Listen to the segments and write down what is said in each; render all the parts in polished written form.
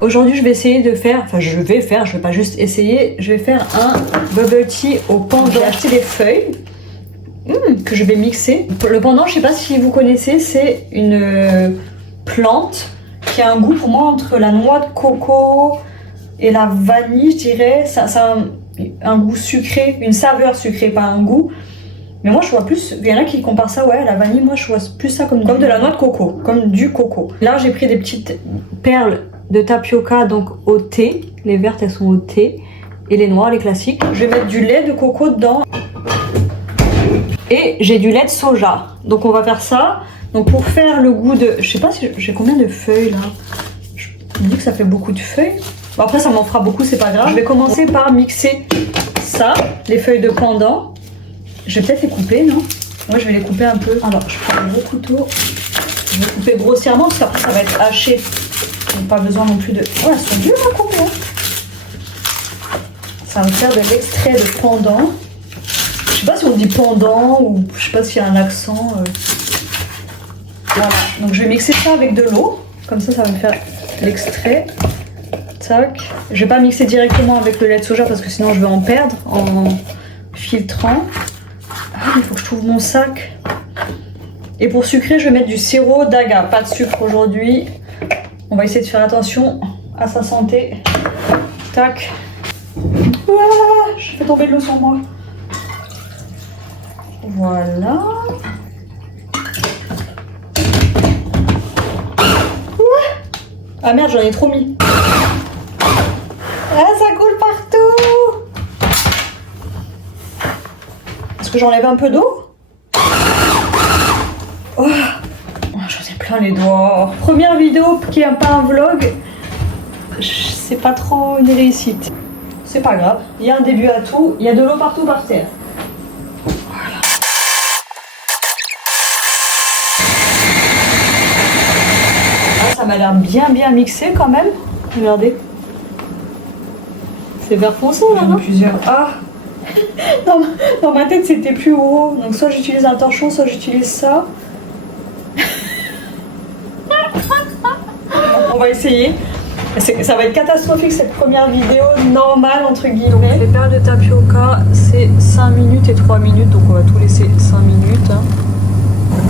Aujourd'hui, je vais essayer de faire, je vais pas juste essayer, je vais faire un bubble tea au pendant. J'ai acheté des feuilles que je vais mixer. Le pendant, je sais pas si vous connaissez, c'est une plante qui a un goût pour moi entre la noix de coco et la vanille, je dirais. Ça a un goût sucré, une saveur sucrée, pas un goût. Mais moi je vois plus, il y en a qui comparent ça à la vanille, moi je vois plus ça comme de la noix de coco, comme du coco. Là j'ai pris des petites perles de tapioca donc au thé, les vertes elles sont au thé, et les noires les classiques. Je vais mettre du lait de coco dedans. Et j'ai du lait de soja, donc on va faire ça. Donc pour faire le goût de, je sais pas si j'ai combien de feuilles là, je me dis que ça fait beaucoup de feuilles. Bon, après ça m'en fera beaucoup, c'est pas grave. Je vais commencer par mixer ça, les feuilles de pandan. Je vais peut-être les couper, non? Moi, je vais les couper un peu. Alors, je prends un gros couteau. Je vais couper grossièrement parce qu'après, ça va être haché. Donc, pas besoin non plus de... Oh, elles sont dures à couper. Ça va me faire de l'extrait de pandan. Je sais pas si on dit pendant ou je sais pas s'il y a un accent. Voilà. Donc, je vais mixer ça avec de l'eau. Comme ça va me faire l'extrait. Tac. Je vais pas mixer directement avec le lait de soja parce que sinon, je vais en perdre en filtrant. Ah, il faut que je trouve mon sac. Et pour sucrer, je vais mettre du sirop d'agave. Pas de sucre aujourd'hui. On va essayer de faire attention à sa santé. Tac. Ah, je fais tomber de l'eau sur moi. Voilà. Ah merde, j'en ai trop mis. Ah, ça coule partout. Est-ce que j'enlève un peu d'eau? Oh, j'en ai plein les doigts. Première vidéo qui n'est pas un vlog, c'est pas trop une réussite. C'est pas grave, il y a un début à tout, il y a de l'eau partout par terre. Voilà. Ah, ça m'a l'air bien mixé quand même. Regardez. C'est vert foncé là, non? Plusieurs. Ah! Dans ma tête c'était plus haut, donc soit j'utilise un torchon, soit j'utilise ça. On va essayer. Ça va être catastrophique cette première vidéo normale entre guillemets. Les perles de tapioca c'est 5 minutes et 3 minutes, donc on va tout laisser 5 minutes.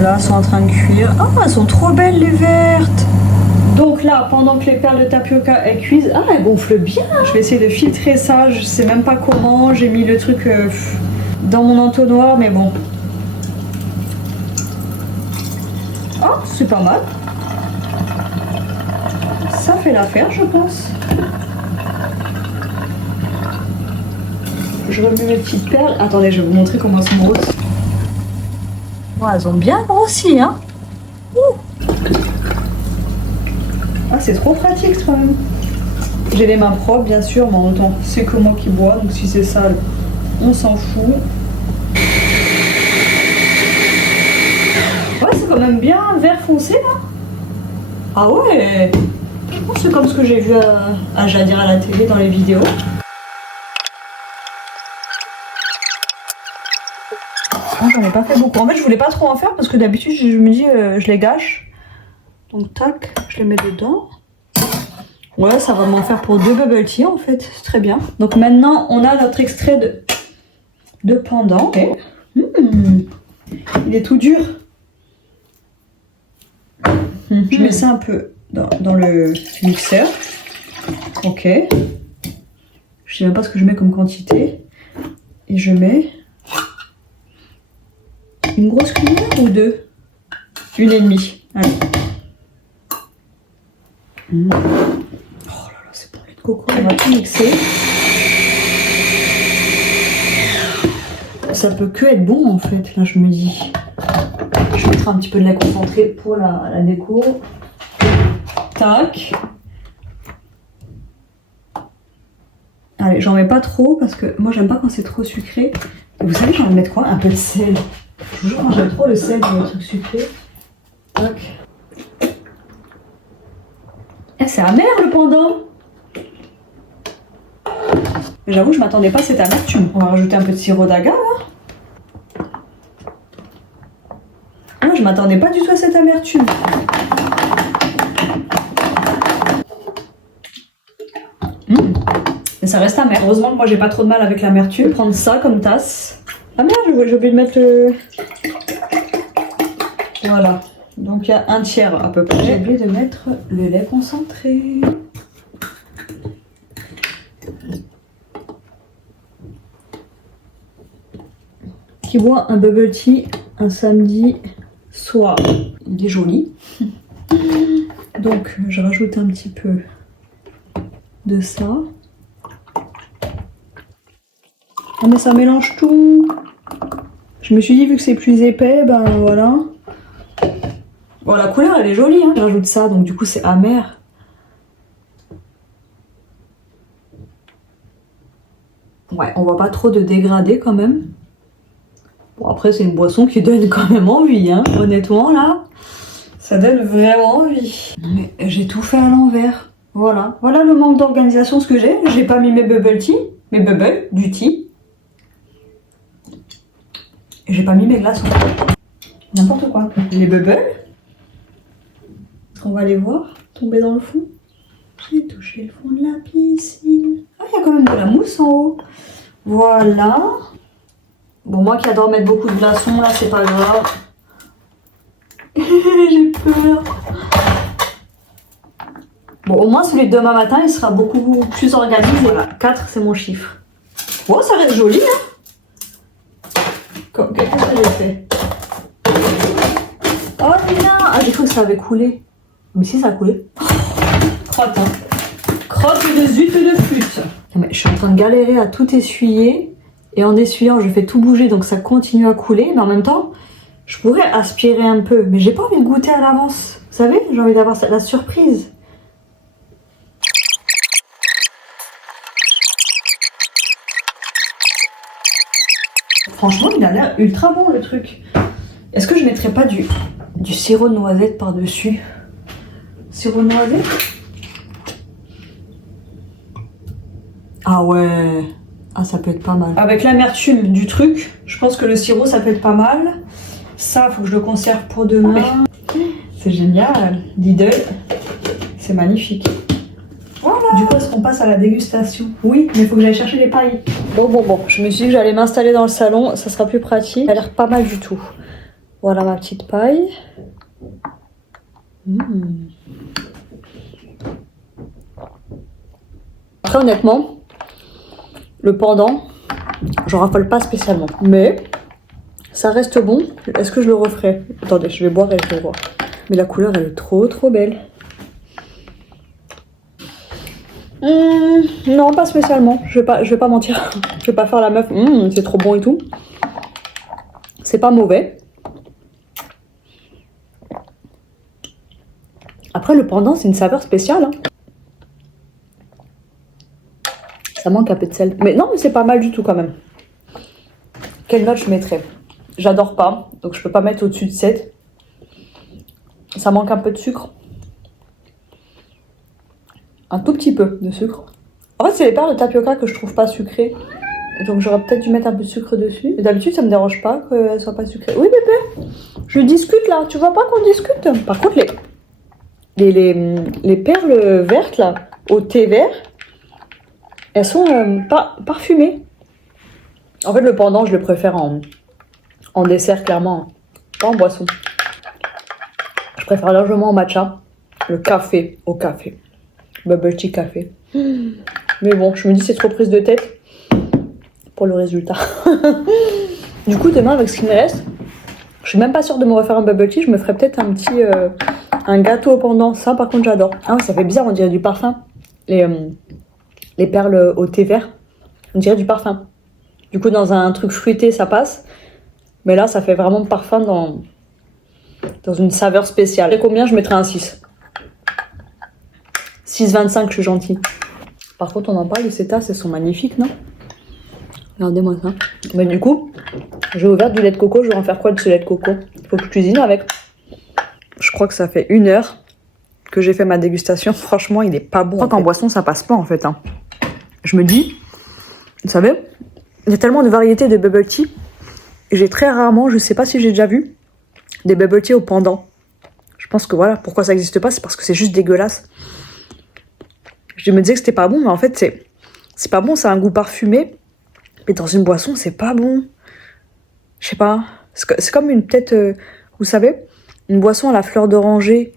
Là elles sont en train de cuire. Ah, elles sont trop belles les vertes. Donc là, pendant que les perles de tapioca elles cuisent, ah, elles gonflent bien. Je vais essayer de filtrer ça, je sais même pas comment. J'ai mis le truc dans mon entonnoir, mais bon. Oh, c'est pas mal. Ça fait l'affaire, je pense. Je remets mes petites perles. Attendez, je vais vous montrer comment elles sont grosses. Oh, elles ont bien grossi, hein. Ouh. Ah, c'est trop pratique quand même. J'ai les mains propres bien sûr, mais en même temps c'est que moi qui bois, donc si c'est sale, on s'en fout. Ouais, c'est quand même bien vert foncé là. Ah ouais, c'est comme ce que j'ai vu à Jadir à la télé dans les vidéos. Oh, j'en ai pas fait beaucoup. En fait, je voulais pas trop en faire parce que d'habitude je me dis je les gâche. Donc tac, je les mets dedans. Ouais, ça va m'en faire pour 2 bubble tea en fait, c'est très bien. Donc maintenant, on a notre extrait de pendant. Okay. Il est tout dur. Je mets ça un peu dans le mixeur. Ok. Je sais même pas ce que je mets comme quantité. Et je mets une grosse cuillère ou 2? 1,5. Allez. Oh là là, c'est pour le lait de coco. On va tout mixer. Ça peut que être bon en fait, là je me dis. Je mettrai un petit peu de lait concentré pour la déco. Tac. Allez, j'en mets pas trop parce que moi j'aime pas quand c'est trop sucré. Et vous savez, j'en vais mettre quoi? Un peu de sel. Je vous jure, moi j'aime trop le sel dans les trucs sucrés. Tac. Eh, c'est amer le pendant. J'avoue, je m'attendais pas à cette amertume. On va rajouter un peu de sirop d'agave. Moi, je m'attendais pas du tout à cette amertume. ça reste amer. Heureusement que moi j'ai pas trop de mal avec l'amertume. Je vais prendre ça comme tasse. Ah merde, j'ai oublié de mettre le... Voilà. Donc il y a un tiers à peu près. J'ai oublié de mettre le lait concentré. Qui boit un bubble tea un samedi soir. Il est joli. Donc je rajoute un petit peu de ça. Ah mais ça mélange tout. Je me suis dit vu que c'est plus épais, ben voilà. Bon la couleur elle est jolie hein. Je rajoute ça donc du coup c'est amer. Ouais on voit pas trop de dégradé quand même. Bon après c'est une boisson qui donne quand même envie hein. Honnêtement là, ça donne vraiment envie. Mais j'ai tout fait à l'envers. Voilà. Voilà le manque d'organisation ce que j'ai. J'ai pas mis mes bubble tea, mes bubbles, du tea. Et j'ai pas mis mes glaçons. N'importe quoi. Les bubbles. Est-ce qu'on va les voir tomber dans le fond? J'ai touché le fond de la piscine. Ah il y a quand même de la mousse en haut. Voilà. Bon moi qui adore mettre beaucoup de glaçons là c'est pas grave. J'ai peur. Bon au moins celui de demain matin il sera beaucoup plus organisé. Voilà, 4 c'est mon chiffre. Bon ça reste joli hein. Qu'est-ce que j'ai fait? Oh non. Ah j'ai cru que ça avait coulé. Mais si ça a coulé. Crotte hein. Crotte de zut de pute. Non, mais je suis en train de galérer à tout essuyer. Et en essuyant je fais tout bouger donc ça continue à couler. Mais en même temps je pourrais aspirer un peu. Mais j'ai pas envie de goûter à l'avance. Vous savez, j'ai envie d'avoir la surprise. Franchement, il a l'air ultra bon le truc. Est-ce que je mettrais pas du sirop de noisette par-dessus? Sirop de noisette? Ah ouais. Ah, ça peut être pas mal. Avec l'amertume du truc, je pense que le sirop, ça peut être pas mal. Ça, faut que je le conserve pour demain. C'est génial. Lidl, c'est magnifique. Voilà. Du coup, est-ce qu'on passe à la dégustation? Oui, mais il faut que j'aille chercher les pailles. Bon. Je me suis dit que j'allais m'installer dans le salon, ça sera plus pratique. Ça a l'air pas mal du tout. Voilà ma petite paille. Après, honnêtement, le pendant, j'en raffole pas spécialement. Mais ça reste bon. Est-ce que je le referai? Attendez, je vais boire et je vais voir. Mais la couleur, elle est trop belle. Non, pas spécialement. Je vais pas mentir. Je vais pas faire la meuf. C'est trop bon et tout. C'est pas mauvais. Après, le pendant, c'est une saveur spéciale. Hein. Ça manque un peu de sel. Mais non, mais c'est pas mal du tout quand même. Quelle note je mettrais? J'adore pas, donc je peux pas mettre au-dessus de 7. Ça manque un peu de sucre. Un tout petit peu de sucre. En fait, c'est les perles de tapioca que je trouve pas sucrées. Donc j'aurais peut-être dû mettre un peu de sucre dessus. Et d'habitude, ça me dérange pas qu'elles soient pas sucrées. Oui, bébé, je discute là. Tu vois pas qu'on discute? Par contre, les perles vertes là, au thé vert, elles sont pas parfumées. En fait, le pendant, je le préfère en dessert, clairement. Pas en boisson. Je préfère largement en matcha. Le café au café. Bubble tea café. Mais bon, je me dis c'est trop prise de tête pour le résultat. Du coup, demain, avec ce qu'il me reste, je suis même pas sûre de me refaire un bubble tea. Je me ferai peut-être un petit un gâteau au pendant. Ça, par contre, j'adore. Ah ouais, ça fait bizarre, on dirait du parfum. Les perles au thé vert, on dirait du parfum. Du coup, dans un truc fruité, ça passe. Mais là, ça fait vraiment parfum dans une saveur spéciale. Et combien? Je mettrais un 6. 6,25, je suis gentille. Par contre, on en parle, ces tasses, elles sont magnifiques, non? Regardez-moi ça. Mais du coup, j'ai ouvert du lait de coco. Je vais en faire quoi de ce lait de coco? Il faut que je cuisine avec. Je crois que ça fait 1 heure que j'ai fait ma dégustation. Franchement, il est pas bon. Je crois qu'en boisson, ça passe pas, en fait. Hein. Je me dis, vous savez, il y a tellement de variétés de bubble tea. Et j'ai très rarement, je sais pas si j'ai déjà vu, des bubble tea au pendant. Je pense que voilà, pourquoi ça n'existe pas, c'est parce que c'est juste dégueulasse. Je me disais que c'était pas bon, mais en fait, C'est pas bon, ça a un goût parfumé. Mais dans une boisson, c'est pas bon. Je sais pas. C'est comme peut-être, vous savez, une boisson à la fleur d'oranger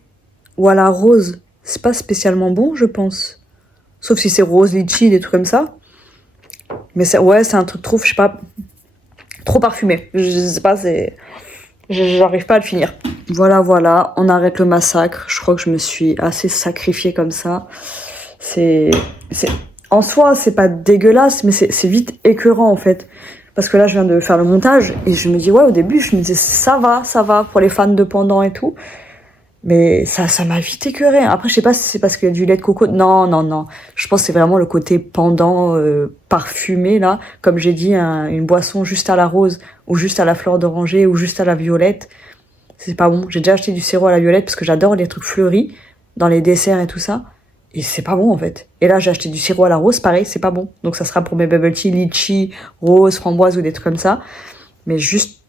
ou à la rose. C'est pas spécialement bon, je pense. Sauf si c'est rose, litchi, des trucs comme ça. Mais c'est un truc trop, je sais pas, trop parfumé. Je sais pas, j'arrive pas à le finir. Voilà, on arrête le massacre. Je crois que je me suis assez sacrifiée comme ça. En soi, c'est pas dégueulasse, mais c'est vite écœurant en fait. Parce que là, je viens de faire le montage et je me dis, ouais, au début, je me disais, ça va pour les fans de pendant et tout. Mais ça m'a vite écœuré. Après, je sais pas si c'est parce qu'il y a du lait de coco. Non. Je pense que c'est vraiment le côté pendant parfumé, là. Comme j'ai dit, une boisson juste à la rose, ou juste à la fleur d'oranger, ou juste à la violette. C'est pas bon. J'ai déjà acheté du sirop à la violette parce que j'adore les trucs fleuris dans les desserts et tout ça. Et c'est pas bon, en fait. Et là, j'ai acheté du sirop à la rose, pareil, c'est pas bon. Donc ça sera pour mes bubble tea, litchi, rose, framboise ou des trucs comme ça. Mais juste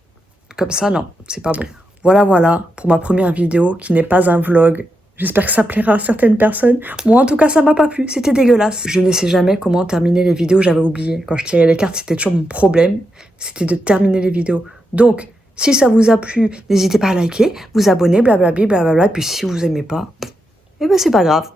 comme ça, non, c'est pas bon. Voilà, pour ma première vidéo, qui n'est pas un vlog. J'espère que ça plaira à certaines personnes. Moi, en tout cas, ça m'a pas plu. C'était dégueulasse. Je ne sais jamais comment terminer les vidéos, j'avais oublié. Quand je tirais les cartes, c'était toujours mon problème. C'était de terminer les vidéos. Donc, si ça vous a plu, n'hésitez pas à liker, vous abonner, blablabla, blablabla. Puis si vous aimez pas, eh ben c'est pas grave.